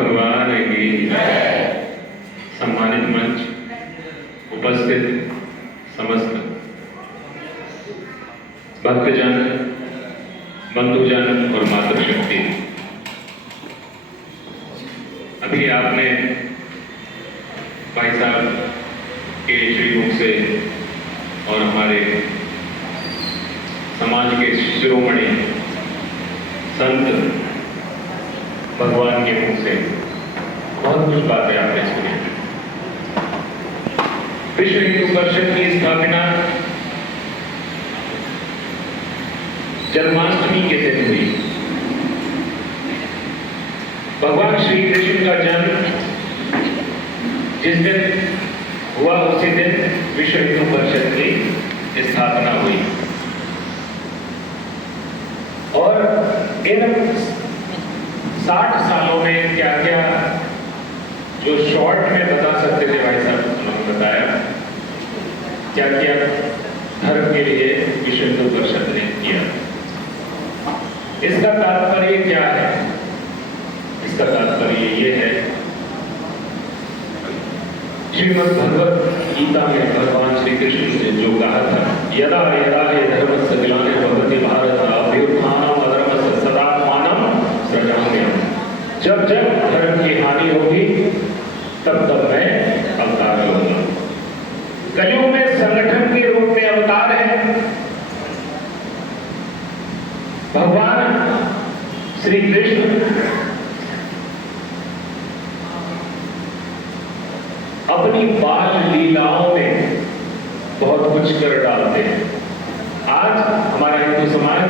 भगवान की सम्मानित मंच, उपस्थित समस्त भक्तजन, बंधुजन और मातृशक्ति, अभी आपने भाई साहब के श्रीमुख से और हमारे समाज के शिरोमणि संत भगवान के मुख से बहुत कुछ बातें आपने सुनी। विश्व हिंदू परिषद की स्थापना जन्माष्टमी के दिन हुई। भगवान श्री कृष्ण का जन्म जिस दिन हुआ उसी दिन विश्व हिंदू परिषद की स्थापना हुई। और इन 60 सालों में क्या क्या जो शॉर्ट में बता सकते थे भाई साहब उन्होंने बताया, क्या क्या धर्म के लिए विश्व हिंदू परिषद ने किया। इसका तात्पर्य क्या है? इसका तात्पर्य ये है, श्रीमद् भगवत गीता में भगवान श्री कृष्ण ने जो कहा था, यदा यदा हे धर्मस्य ग्लानिर्भवति भारत अभ्युत्थानम् अधर्मस्य तदात्मानं सृजाम्यहम्। जब जब धर्म की हानि होगी तब तब मैं अवतार लूंगा। कलियुग में संगठन के रूप में अवतार है भगवान श्री कृष्ण। अपनी बाल लीलाओं में बहुत कुछ कर डालते हैं। आज हमारा हिंदू समाज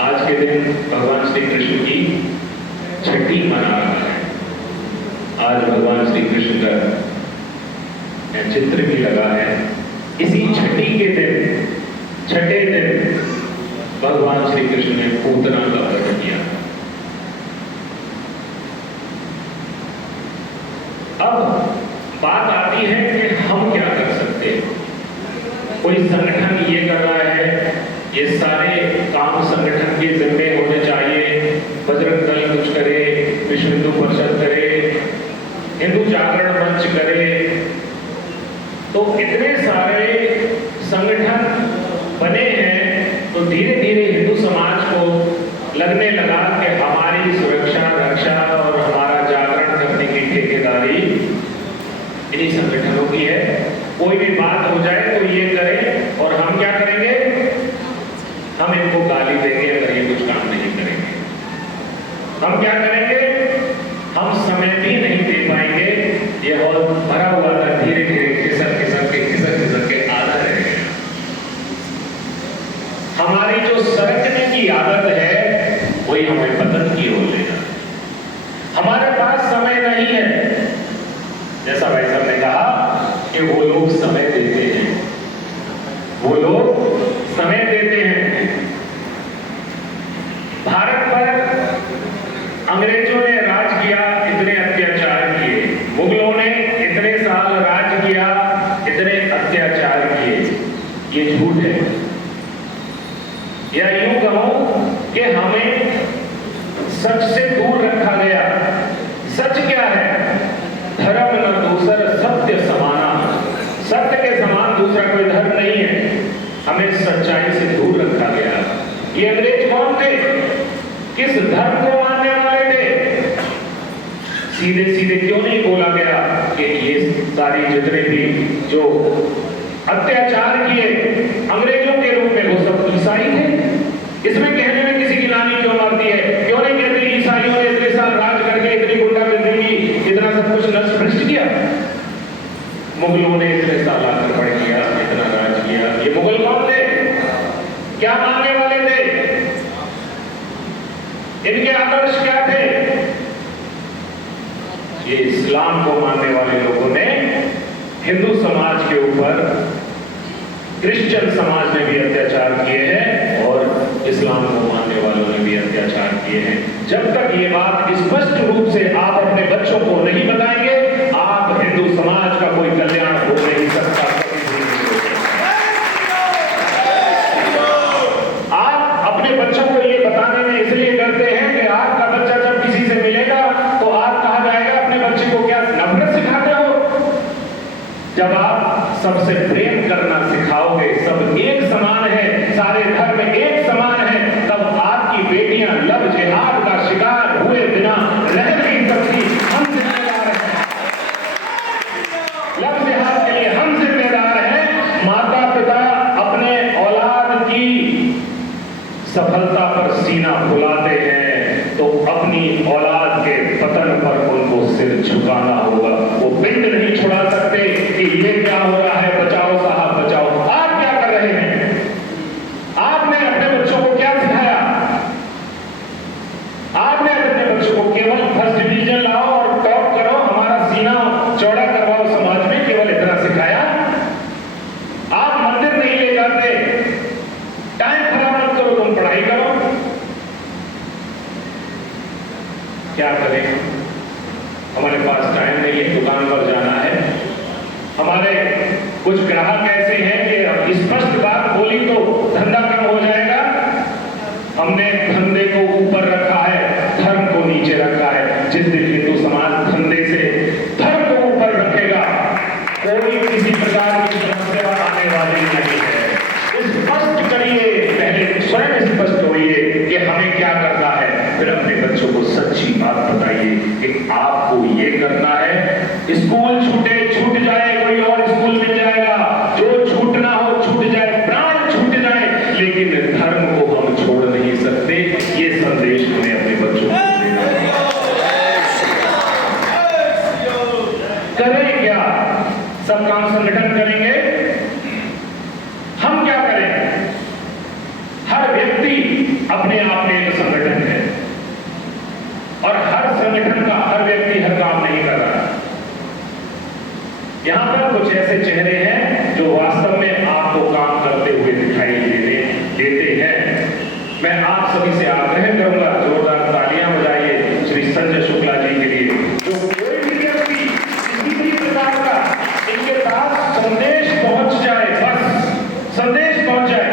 आज के दिन भगवान श्री कृष्ण की छठी मना रहा है। आज भगवान श्री कृष्ण का चित्र भी लगा है। इसी छठी के दिन, छठे दिन भगवान श्री कृष्ण ने पूतना का वध किया। अब बात आती है कि हम क्या कर सकते हैं। कोई संगठन ये कर रहा है, ये सारे काम संगठन के जिम्मे होने चाहिए। बजरंग दल कुछ करे, विश्व हिंदू परिषद करे, हिंदू जागरण मंच करे, तो इतने सारे संगठन बने हैं। तो धीरे धीरे हिंदू समाज को लगने लगा कि हमारी सुरक्षा, रक्षा और हमारा जागरण करने की ठेकेदारी इन्हीं संगठनों की है। कोई भी बात हो जाए तो ये करें और हम क्या करेंगे, हम इनको गाली देंगे अगर ये कुछ काम नहीं करेंगे। हम क्या करेंगे, हम समय भी नहीं दे पाएंगे। ये हॉल भरा हुआ था, धीरे धीरे खिसक के आधा रह गया। हमारी जो सरकने की आदत है वही हमें पतन की ओर ले जाए। हमारे पास समय नहीं है। जैसा भाई साहब ने कहा कि वो लोग समय देते हैं, वो लोग समय देते हैं। भारत पर अंग्रेजों ने राज किया, इतने अत्याचार किए। मुगलों ने इतने साल राज किया, इतने अत्याचार किए। ये झूठ है। या यूं कहो कि हमें सच से दूर रखा गया। सच क्या है? धर्म न दूसर सत्य समाना। सत्य के समान दूसरा कोई धर्म नहीं है। हमें सच्चाई से दूर रखा गया। ये अंग्रेज कौन थे? किस धर्म को मानने वाले थे? सीधे सीधे क्यों नहीं बोला गया कि ये सारी जितने भी जो अत्याचार किए अंग्रेजों के रूप में वो सब ईसाई थे? इसमें कहने में किसी की लानी क्यों आती है? क्यों नहीं कहते ईसाइयों ने इतने साल राज करके इतनी गुंडागर्दी की, इतना सब कुछ नष्ट भ्रष्ट किया? मुगलों ने इतने साल आक्रमण किया, इतना राज किया। ये मुगल कौन थे? क्या मानने वाले थे? इनके आदर्श क्या थे? ये इस्लाम को मानने वाले लोगों ने हिंदू समाज के ऊपर क्रिश्चियन समाज ने भी अत्याचार किए हैं और इस्लाम को मानने वालों ने भी अत्याचार किए हैं। जब तक ये बात स्पष्ट रूप से आप अपने बच्चों को नहीं बताएंगे, आप हिंदू समाज का कोई कल्याण हो नहीं सकता। आप अपने बच्चों को ये बताने में इसलिए करते हैं कि आपका बच्चा जब किसी से मिलेगा तो आप कहा जाएगा सबसे प्रेम करना सिखाओगे, सब एक समान है, सारे धर्म एक समान है, तब आपकी बेटियां लव जिहाद का शिकार हुए बिना रह नहीं सकती। हम जिम्मेदार हैं, लव जिहाद के लिए हम जिम्मेदार हैं। माता पिता अपने औलाद की सफलता पर सीना फुलाते हैं तो अपनी औलाद के पतन पर उनको सिर झुकाना होगा। वो पिंड नहीं छुड़ा सकते कि ये क्या हो रहा है, बचाओ साहब बचाओ। आप क्या कर रहे हैं? आपने अपने बच्चों को क्या सिखाया? आपने अपने बच्चों को केवल फर्स्ट डिवीजन लाओ और टॉप करो, हमारा सीना चौड़ा करवाओ समाज में, केवल इतना सिखाया? आप मंदिर नहीं ले जाते, टाइम खराब मत करो, तुम पढ़ाई करो। क्या करें? हमारे पास टाइम नहीं है, दुकान पर जाना है। हमारे कुछ ग्राहक ऐसे हैं कि स्पष्ट बात बोली तो धंधा कम हो जाएगा। हमने धंधे को ऊपर रखा है, धर्म को नीचे रखा है। जिस दिन हिंदू समाज धंधे से धर्म को ऊपर रखेगा, कोई किसी प्रकार की समस्या आने वाली नहीं है। स्पष्ट करिए, पहले स्वयं स्पष्ट होइए कि हमें क्या करना है, फिर अपने बच्चों को सच्ची बात बताइए कि आपको ये करना है। स्कूल छूटे छूट जाए, कोई और स्कूल मिल जाएगा, जो छूटना हो छूट जाए, प्राण छूट जाए, लेकिन धर्म को हम छोड़ नहीं सकते। ये संदेश हमें अपने बच्चों को देना है। करें क्या? सब काम संगठन करेंगे, हम क्या करें? हर व्यक्ति अपने आप में एक संगठन है और हर संगठन का हर व्यक्ति हर काम नहीं कर रहा। यहां पर कुछ ऐसे चेहरे हैं जो वास्तव में आपको काम करते हुए दिखाई देते हैं। मैं आप सभी से आग्रह करूंगा, जोरदार तालियां बजाइए श्री संजय शुक्ला जी के लिए। जो कोई भी व्यक्ति किसी भी प्रकार का इनके पास संदेश पहुंच जाए, बस संदेश पहुंच जाए,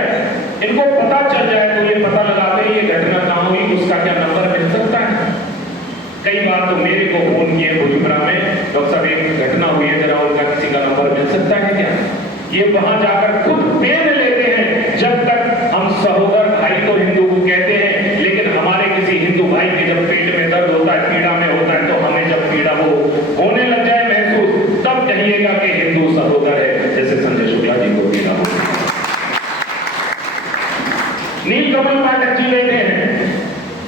इनको पता चल जाए, तो ये पता लगाते ही ये घटना कहां हुई, उसका क्या नंबर मिल सकता है। कई बार तो मेरे को फोन किए भोजपुरा में, डॉक्टर साहब एक घटना हुई है, जरा उनका किसी का नंबर मिल सकता है क्या? ये वहां जाकर खुद पेन लेते हैं। जब तक हम सहोदर भाई तो हिंदू को कहते हैं, लेकिन हमारे किसी हिंदू भाई के जब पेट में दर्द होता है, पीड़ा में होता है, तो हमें जब पीड़ा वो होने लग जाए महसूस, तब कहिएगा कि हिंदू सहोदर है, जैसे संजय शुक्ला जी को पीड़ा हो। नीलकमल पाठक जी बैठे हैं,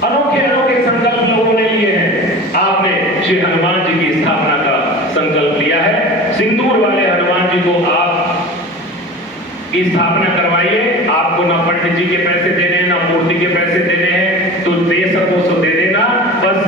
अनोखे अनोखे संकल्प लोगों ने लिए हैं। आपने श्री हनुमान जी की स्थापना का संकल्प लिया है। सिंदूर वाले हनुमान जी को आप की स्थापना करवाइए। आपको ना पंडित जी के पैसे देने हैं, ना मूर्ति के पैसे देने हैं, तो दे सको तो दे देना। बस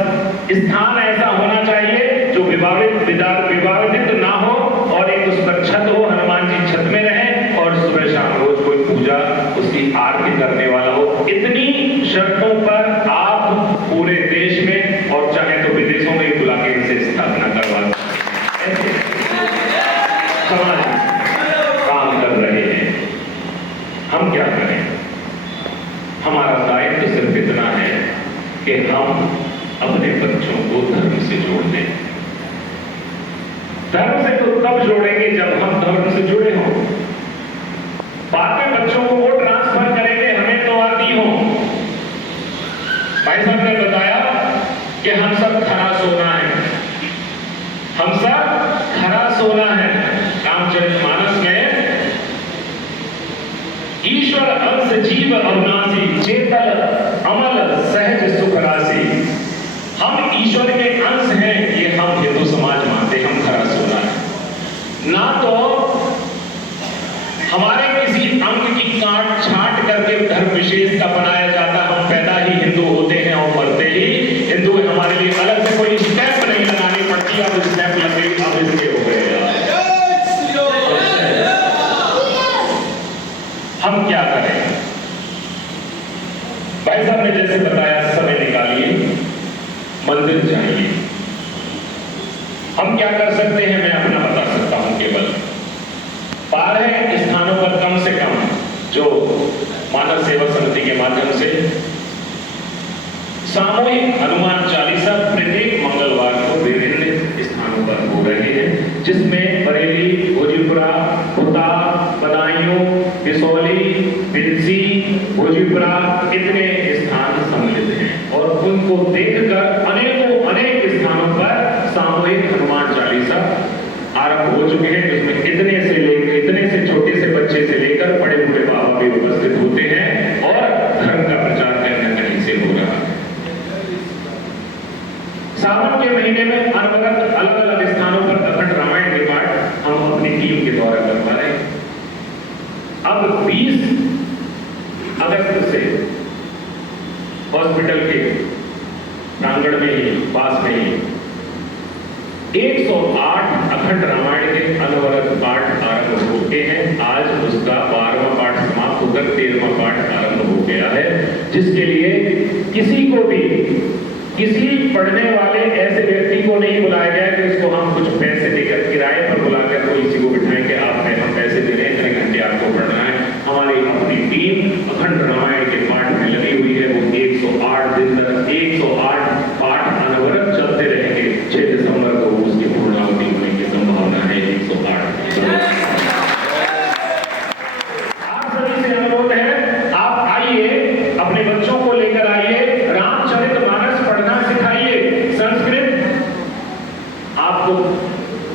स्थान ऐसा होना चाहिए जो विवादित ना हो और एक उस पर छत हो, हनुमान जी छत में रहें और सुबह शाम रोज कोई पूजा उसकी आरती करने वाला हो। इतनी शर्तों पर आप पूरे देश में और चाहे तो विदेशों में ही बुला के इनसे स्थापना करवा ऐसे समाज काम कर रहे हैं। हम क्या करें? हमारा दायित्व सिर्फ इतना है कि हम अपने बच्चों को धर्म से जोड़ दें। धर्म से तो तब जोड़ेंगे जब हम धर्म से जुड़े हों। बाद में बच्चों को वो ट्रांसफर करेंगे, हमें तो आती हो। भाई साहब ने बताया कि हम सब खरा सोना है, हम सब खरा सोना है। रामचरितमानस में ईश्वर अंश जीव अविनाशी, चेतल अमल सहज सुख राशि। हम ईश्वर के अंश हैं, ये हम हिंदू समाज मानते, हम खरा सोना है। ना तो हमारे किसी अंग की काट छांट करके धर्म विशेष का बनाया जाता। हम पैदा ही हिंदू होते हैं और मरते ही हिंदू। हमारे लिए अलग से कोई स्टेप नहीं लगानी पड़ती। अब स्टेप लग गई, अब इसके हो गए। हम क्या करें? भाई साहब ने जैसे बताया, समय निकालिए, मंदिर जाइए। हम क्या कर सकते हैं, मैं अपना बता सकता हूं। केवल 12 स्थानों पर कम से कम जो मानव सेवा समिति के माध्यम से सामूहिक हनुमान चालीसा प्रत्येक मंगलवार को विभिन्न स्थानों पर हो रहे हैं, जिसमें बरेली, भोजपुरा, बिलसी, भोजपुरा, इतने स्थान सम्मिलित हैं और उनको देखकर अनेक स्थानों पर सामूहिक हनुमान चालीसा आरंभ हो चुके हैं, जिसमें इतने से छोटे से बच्चे से लेकर बड़े बूढ़े बाबा भी उपस्थित होते हैं और धर्म का प्रचार कहीं न कहीं से हो रहा है। सावन के महीने में अनवरत अलग अलग स्थानों पर अखंड रामायण के पाठ हम अपनी टीम के द्वारा करवा रहे हैं। अब 20 अगस्त से हॉस्पिटल के प्रांगण में ही, पास में ही 108 अखंड रामायण के अनवरत पाठ आरंभ हो गए हैं। आज उसका 12वां पाठ समाप्त होकर 13वां पाठ आरंभ हो गया है, जिसके लिए किसी पढ़ने वाले ऐसे व्यक्ति को नहीं बुलाया गया कि उसको हम कुछ पैसे देकर किराए पर बुलाकर कोई किसी को बिठाएंगे, हम पैसे दे रहे हैं, 3 घंटे आपको पढ़ना है। हमारी अपनी टीम अखंड रामायण के पाठ में लगी हुई है। वो 108 दिन तक 108 पाठ अनवरत चलते रहेंगे। 6 दिसंबर को उसकी पूर्णाहुति होने की संभावना है। 108 आप सभी से अनुरोध है, आप आइए, अपने बच्चों को लेकर आइए, रामचरितमानस पढ़ना सिखाइए। संस्कृत आपको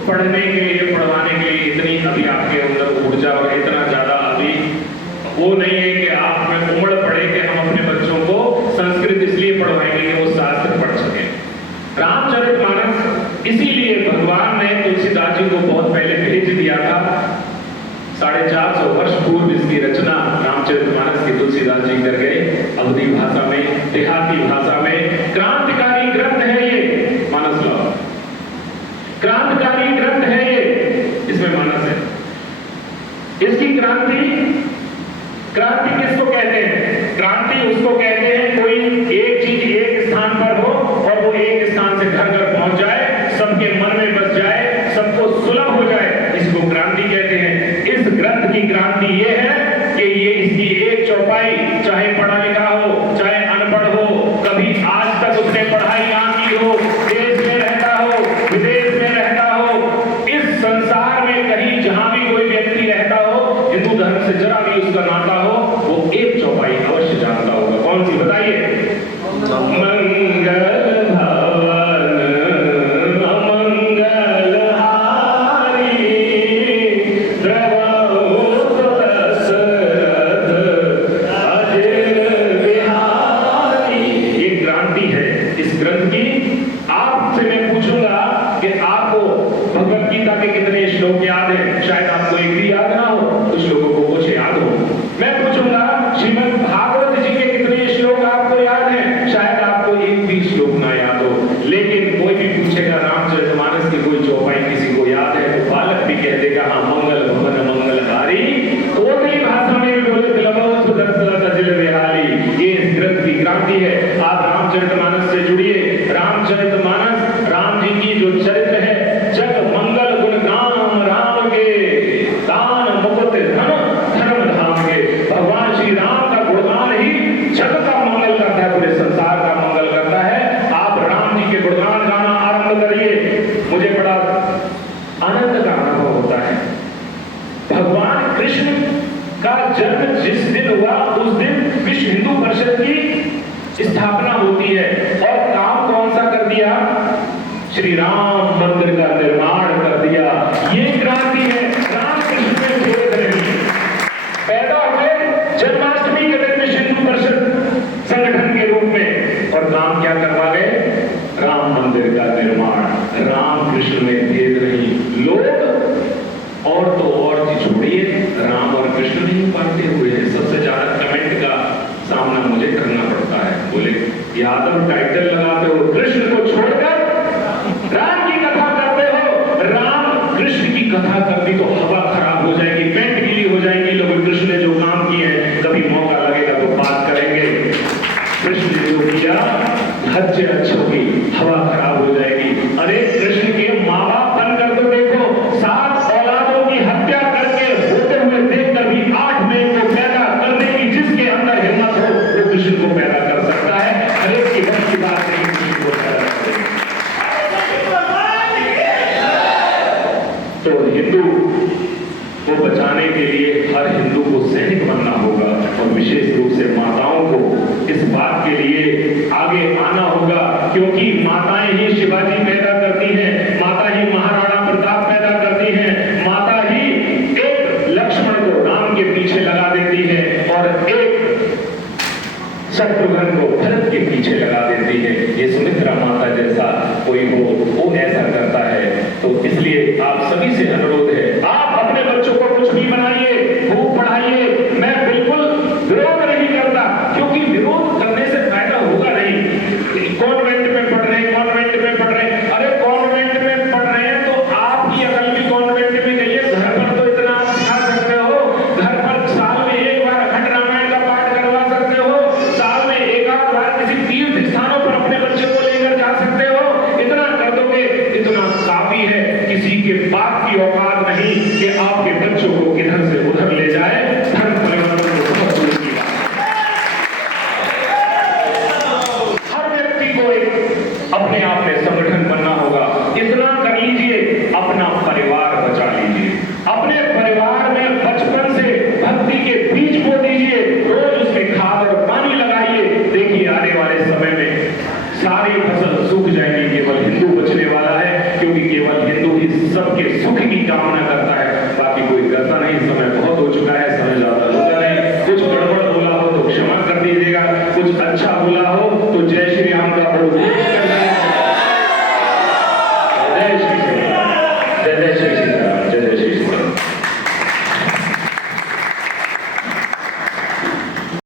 पढ़ने के लिए, पढ़वाने के लिए इतनी अभी आपके अंदर ऊर्जा और इतना ज्यादा अभी वो नहीं है कि आप में उमड़ पड़े कि हम अपने बच्चों को संस्कृत इसलिए पढ़वाएंगे कि वो शास्त्र पढ़ सके। रामचरितमानस इसीलिए भगवान ने तुलसीदास जी को बहुत पहले भेज दिया था। 450 वर्ष पूर्व इसकी रचना रामचरितमानस की तुलसीदास जी कर गए। अवधी भाषा में, देहाती भाषा में क्रांतिकारी ग्रंथ है ये मानस लो, क्रांतिकारी ग्रंथ है ये, इसमें मानस है। इसकी क्रांति किसको कहते हैं? क्रांति उसको कहते हैं कोई एक चीज एक स्थान पर हो और वो एक स्थान से घर घर पहुंच जाए, सबके मन में बस जाए, सबको सुलभ हो जाए, इसको क्रांति कहते हैं। इस ग्रंथ की क्रांति ये है कि ये इसकी एक चौपाई, चाहे पढ़ा लिखा हो चाहे अनपढ़ हो, कभी आज तक उसने पढ़ाई ना की हो, देश में रहता हो विदेश में रहता हो, इस संसार में कहीं जहां भी कोई व्यक्ति रहता हो, हिंदू धर्म से जरा भी उसका नाता हो, वो एक चौपाई अवश्य जानता होगा। कौन सी बताइए? मंगल भवन अमंगल हारी द्रवहुत दशरथ अजर बिहारी। ये क्रांति है इस ग्रंथ की। आपसे मैं पूछूंगा कि आपको भगवत गीता के कितने श्लोक याद हैं? शायद आपको एक भी याद ना हो, कुछ लोगों को कुछ याद हो। मैं पूछूंगा श्रीमद् भागवत जी के कितने श्लोक आपको याद हैं? शायद आपको एक भी श्लोक ना याद हो। लेकिन कोई भी पूछेगा रामचरितमानस की कोई चौपाई किसी को याद है, तो बालक भी कह देगा हाँ, मंगल भवन मंगलहारी। तो वो भी भाषा में भी बोले द्रवहुत दशरथ अजर बिहारी। ये इस ग्रंथ की क्रांति है। आप रामचरितमानस से जुड़िए। रामचरितमानस राम जी की जो चरित्र है, जग मंगल गुण नाम राम के, दान मुकुट धन धर्म धाम के। भगवान श्री राम का गुणगान ही जग का मंगल करता है, पूरे संसार का मंगल करता है। आप राम जी के गुणगान गाना आरंभ करिए। मुझे बड़ा आनंद का अनुभव होता है। भगवान कृष्ण का जन्म जिस दिन हुआ उस दिन विश्व हिंदू परिषद की स्थापना होती है, और काम कौन सा कर दिया? श्री राम मंदिर का निर्माण कर दिया। ये क्रांति है। राम कृष्ण में भेद नहीं। पैदा हुए जन्माष्टमी के दिन विश्व हिंदू परिषद संगठन के रूप में, और काम क्या करवा गए? राम मंदिर का निर्माण। राम कृष्ण में भेद नहीं। लोग और तो और छोड़िए, राम और कृष्ण नहीं बांटे हुए हैं। सबसे ज्यादा कमेंट का सामना मुझे करना पड़ता है। बोले यादव टाइटल लगाते हो, कृष्ण को छोड़कर राम की कथा करते हो। राम कृष्ण की कथा करती तो हवा खराब हो जाएगी, पेट गीली हो जाएगी। लोग कृष्ण ने जो काम किए हैं, कभी मौका लगेगा तो बात करेंगे। कृष्ण ने जो किया, हद से अच्छों की हवा खराब हो जाएगी। अरे कृष्ण के माँ बाप बनकर तो देखो, 7 औलादों की हत्या करके होते हुए देखकर भी 8 में को पैदा करने की जिसके अंदर हिम्मत हो, वो कृष्ण को पैदा कर सकता है। हर एक की बस की बात नहीं, कृष्ण को पैदा कर देगा। तो हिंदू वो बचाने के लिए हर हिंदू को सैनिक बनना होगा और विशेष रूप से माताओं को इस बात के लिए आगे आना होगा, क्योंकि माताएं ही शिवाजी पैदा करती हैं, माता ही महाराणा प्रताप पैदा करती हैं, माता ही एक लक्ष्मण को राम के पीछे लगा देती है और एक शत्रुघ्न को भरत के पीछे लगा देती है। ये सुमित्रा माता जैसा कोई हो वो ऐसा करता है। तो इसलिए आप सभी से अनुरोध है, आप अपने बच्चों को कुछ भी बनाइए, खूब पढ़ाइए। मैं बिल्कुल विरोध नहीं करता, क्योंकि विरोध करने से फायदा होगा नहीं। कॉन्वेंट में पढ़ रहे, कॉन्वेंट में पढ़ रहे, अरे कॉन्वेंट में पढ़ रहे हैं तो आपकी अकल भी कॉन्वेंट में गई है। घर पर तो इतना आप सिखा सकते हो, घर पर साल में एक बार अखंड रामायण का पाठ करवा सकते हो, साल में एक आध बार किसी तीर्थ स्थानों पर अपने बच्चे को लेकर जा सकते हो। इतना कर दोगे, इतना काफी है। किसी के बाप की औकात नहीं कि आपके बच्चों को किधर से उधर ले जाए। धर्म परिवर्तन को बहुत दूर की बात है। हर व्यक्ति को एक अपने आप में संगठन बनना होगा। इतना कर लीजिए, अपना परिवार बचा लीजिए, अपने परिवार में बचपन से भक्ति के बीज बो दीजिए, रोज उसमें खाद और पानी लगाइए। देखिए आने वाले समय में सारी फसल सूख जाएगी, केवल हिंदू बचने वाला है, क्योंकि केवल हिंदू ही सबके सुख की कामना करता है, बाकी कोई करता नहीं। समय बहुत हो चुका है, समय ज्यादा होगा नहीं। कुछ गड़बड़ बोला हो तो क्षमा कर दीजिएगा, कुछ अच्छा बोला हो तो जय श्री